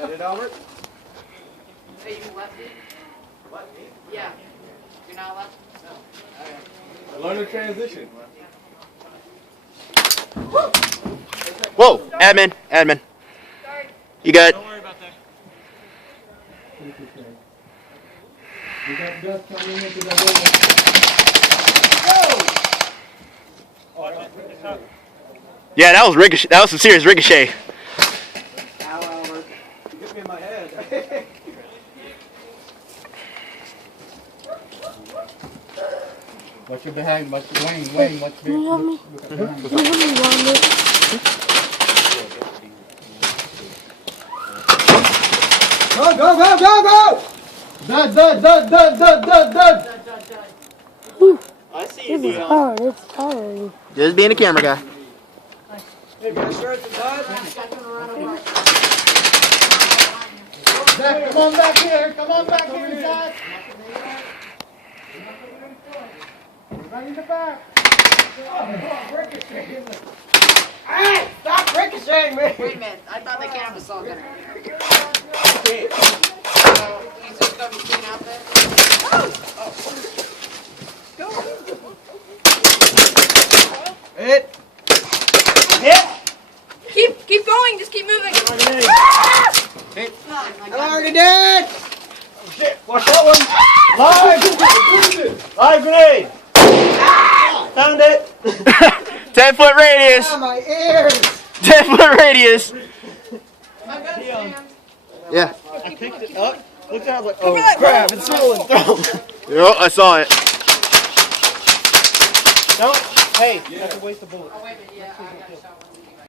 that it, Albert? Hey, you lefty? What, me? Yeah. You're not lefty? No. I learned the transition. Whoa, admin. Sorry. You good? Don't worry about that. We got dust coming into the building. Yeah, that was ricochet. That was some serious ricochet. Ow, Albert. You hit me in my head. Watch your behind, watch your Wayne, watch your look behind. Go, go, go, go, go! Dud. I see you, Dion. hard, it's tiring. Just being a camera guy. Hey, got shirts and ties? Zach, come on back here, Zach. Right in the back. Hey, stop ricocheting me! Wait a minute. I thought the camera saw that. You just gonna be seen out there? Hit! Keep going, just keep moving. Hit! I already did! Oh shit, watch that one. Live grenade. Found it. 10-foot radius. Oh, my ears! 10-foot radius. My gun's jammed. Yeah. I picked it up. Looked at it, I was like, oh crap, it's rolling. Throw. Yo, I saw it. Don't. Hey, that's a waste of bullets. Oh, wait a minute. Yeah, I got a shot one.